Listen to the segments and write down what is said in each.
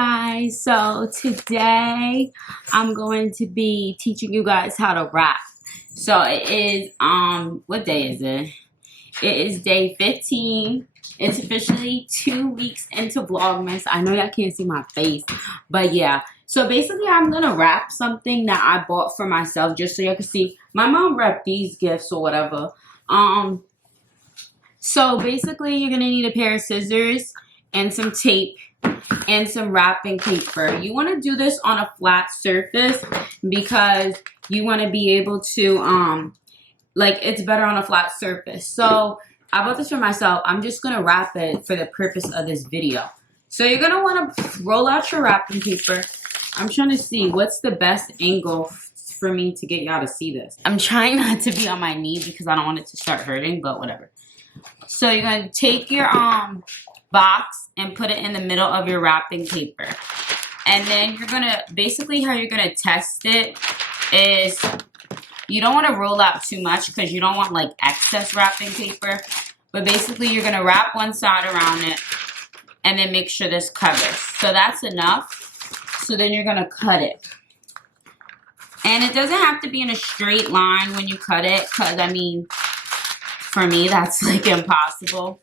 guys, so today I'm going to be teaching you guys how to wrap. So it is what day is it? It is day 15. It's officially 2 weeks into Vlogmas. I know y'all can't see my face, but yeah. So basically I'm gonna wrap something that I bought for myself just so y'all can see. My mom wrapped these gifts or whatever. So basically you're gonna need a pair of scissors and some tape and some wrapping paper. You want to do this on a flat surface because you want to be able to it's better on a flat surface. So I bought this for myself. I'm just gonna wrap it for the purpose of this video. So you're gonna want to roll out your wrapping paper. I'm trying to see what's the best angle for me to get y'all to see this. I'm trying not to be on my knee because I don't want it to start hurting, but whatever. So you're gonna take your box and put it in the middle of your wrapping paper. And then you're gonna, basically how you're gonna test it is, you don't wanna roll out too much because you don't want like excess wrapping paper. But basically you're gonna wrap one side around it and then make sure this covers. So that's enough. So then you're gonna cut it. And it doesn't have to be in a straight line when you cut it, because I mean, for me that's like impossible.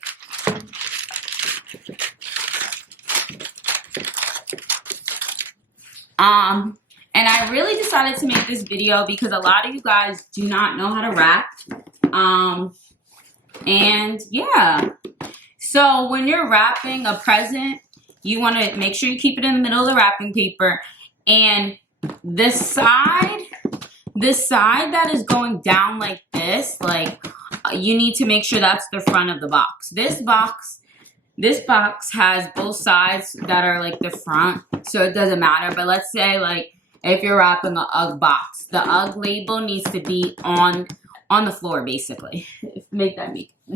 And I really decided to make this video because a lot of you guys do not know how to wrap. And yeah. So when you're wrapping a present, you want to make sure you keep it in the middle of the wrapping paper. And this side that is going down like this, like you need to make sure that's the front of the box. This box has both sides that are like the front, so it doesn't matter. But let's say like if you're wrapping an UGG box, the UGG label needs to be on the floor basically.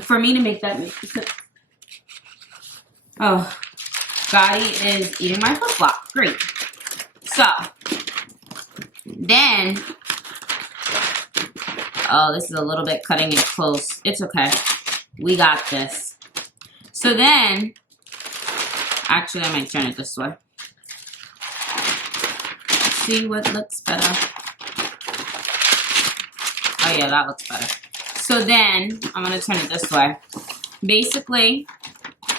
For me to make that make sense. Oh, Gotti is eating my flip-flop. Great. So then, oh, this is a little bit cutting it close. It's okay. We got this. So then, actually I might turn it this way. See what looks better. Oh yeah, that looks better. So then, I'm gonna turn it this way. Basically,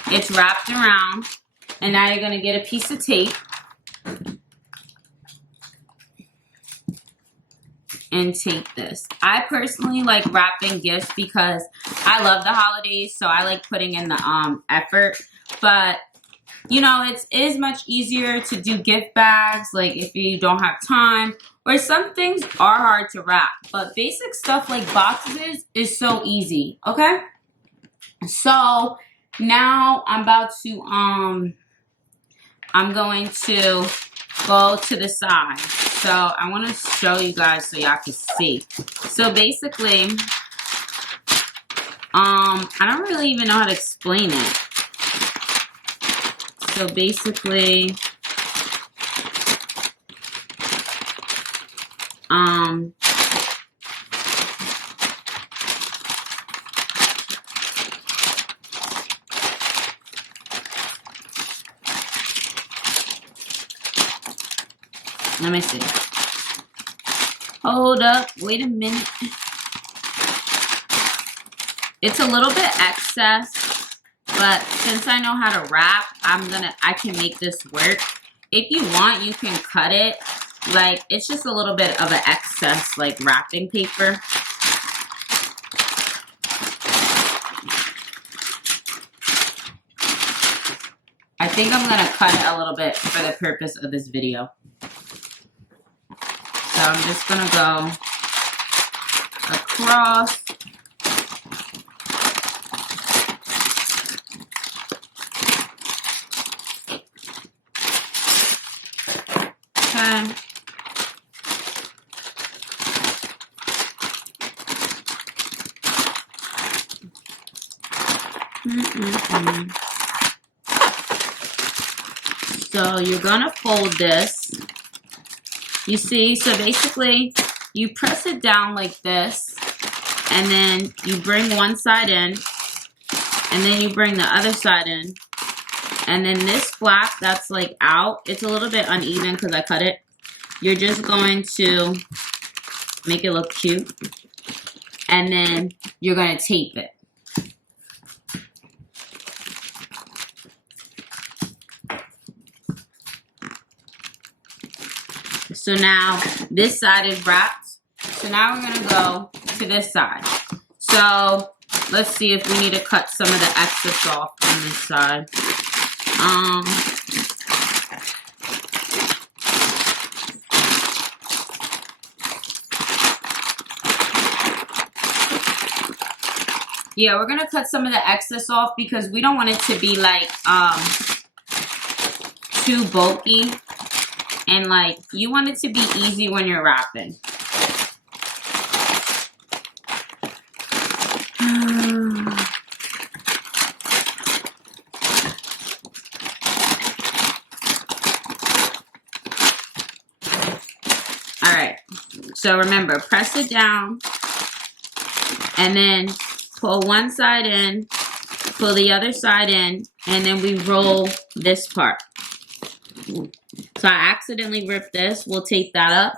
it's wrapped around, and now you're gonna get a piece of tape and tape this. I personally like wrapping gifts because I love the holidays, so I like putting in the effort. But you know, it is much easier to do gift bags, like if you don't have time, or some things are hard to wrap. But basic stuff like boxes is so easy, okay? So now I'm about to I'm going to go to the side. So I want to show you guys so y'all can see. So basically, I don't really even know how to explain it. So basically, let me see. Hold up, wait a minute. It's a little bit excess, but since I know how to wrap, I can make this work. If you want, you can cut it. Like, it's just a little bit of an excess, like, wrapping paper. I think I'm gonna cut it a little bit for the purpose of this video. So I'm just gonna go across. Okay. So you're gonna fold this. You see, so basically you press it down like this, and then you bring one side in, and then you bring the other side in, And then this flap that's like out, it's a little bit uneven because I cut it. You're just going to make it look cute. And then you're going to tape it. So now this side is wrapped. So now we're going to go to this side. So let's see if we need to cut some of the excess off on this side. Yeah, we're gonna cut some of the excess off because we don't want it to be like too bulky, and like you want it to be easy when you're wrapping. Alright, so remember, press it down and then pull one side in, pull the other side in, and then we roll this part. So I accidentally ripped this. We'll tape that up.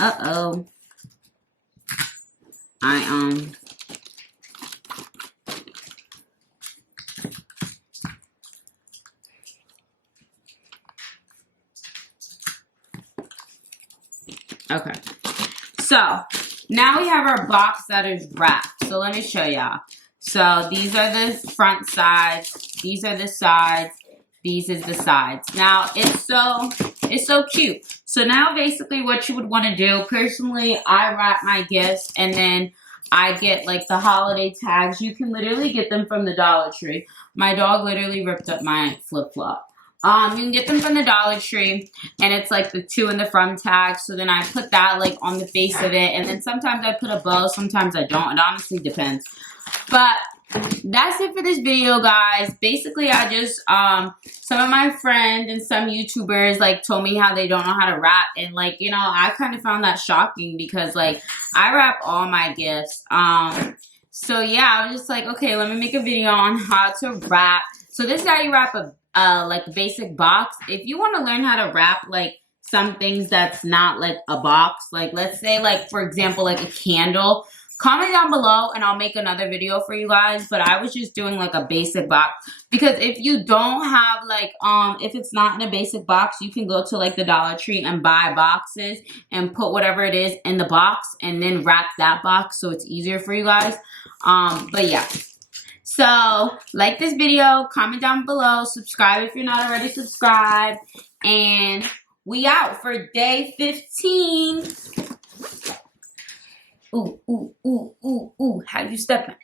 Uh-oh. Okay. So, now we have our box that is wrapped. So, let me show y'all. So, these are the front sides. These are the sides. These is the sides. Now, it's so cute. So, now basically what you would want to do, personally, I wrap my gifts and then I get like the holiday tags. You can literally get them from the Dollar Tree. My dog literally ripped up my flip-flop. You can get them from the Dollar Tree, and it's like the 2 in the front tag. So then I put that like on the face of it, and then sometimes I put a bow, sometimes I don't. It honestly depends. But that's it for this video, guys. Basically, I just some of my friends and some YouTubers like told me how they don't know how to wrap, and like, you know, I kind of found that shocking because like I wrap all my gifts. So yeah, I was just like, okay, let me make a video on how to wrap. So this is how you wrap a like a basic box. If you want to learn how to wrap like some things that's not like a box, like let's say like for example like a candle, comment down below and I'll make another video for you guys. But I was just doing like a basic box because if you don't have like if it's not in a basic box, you can go to like the Dollar Tree and buy boxes and put whatever it is in the box and then wrap that box so it's easier for you guys. But yeah. So, like this video, comment down below, subscribe if you're not already subscribed, and we out for day 15. Ooh, ooh, ooh, ooh, ooh, how you stepping?